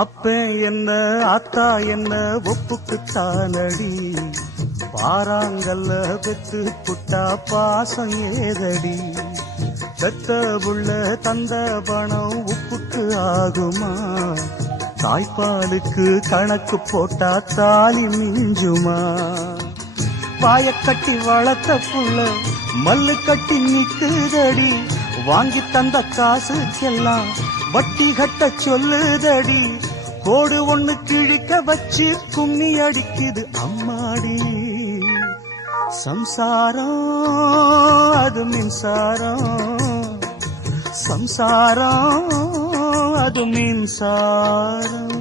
அப்ப என்ன ஆத்தா என்ன ஒப்புக்குத்தானடி, பாராங்கல்ல பெத்து புட்டா பாசம் ஏதடி, பெத்த புள்ள தந்த பணம் உப்புக்கு ஆகுமா, தாய்ப்பாலுக்கு கணக்கு போட்டா தாலி மிஞ்சுமா, பாய கட்டி வளர்த்த புள்ள மல்லு கட்டி நிக்குதடி, வாங்கி தந்த காசுக்கெல்லாம் வட்டி கட்ட சொல்லுதடி, கோடு ஒண்ணு கிழிக்க வச்சு கும்மி அடிக்குது அம்மாடி, சம்சாரம் அது மின்சாரம், சம்சாரம் அது மின்சாரம்.